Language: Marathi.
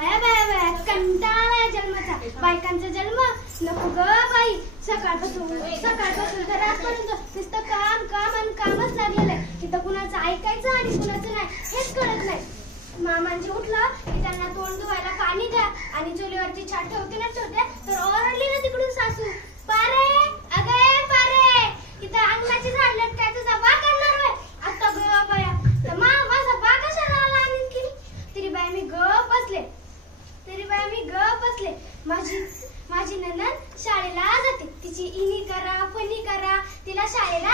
बाया बाया बाया कंटाळा जन्माचा बायकांचा जन्म नको ग बाई सकाळपासून तर रातपर्यंत नुसतं काम काम आणि कामच लागलेलं तिथं कुणाचं ऐकायचं आणि कुणाचं नाही हेच कळत नाही मामांजी उठलं की त्यांना तोंड धुवायला पाणी द्या आणि चुलीवरची छाट ठेवते ना तर ओरडली ना तिकडून सासू पारे अगं पारे इथं अंगणाची झाड लटकाय तुझा बा करणार होय आता ग बाया तर माझा बा कशाला आला आणखी तरी बाई मी गप बसले माझी नणंद शाळेला जाते तिची इनी करा फनी करा तिला शाळेला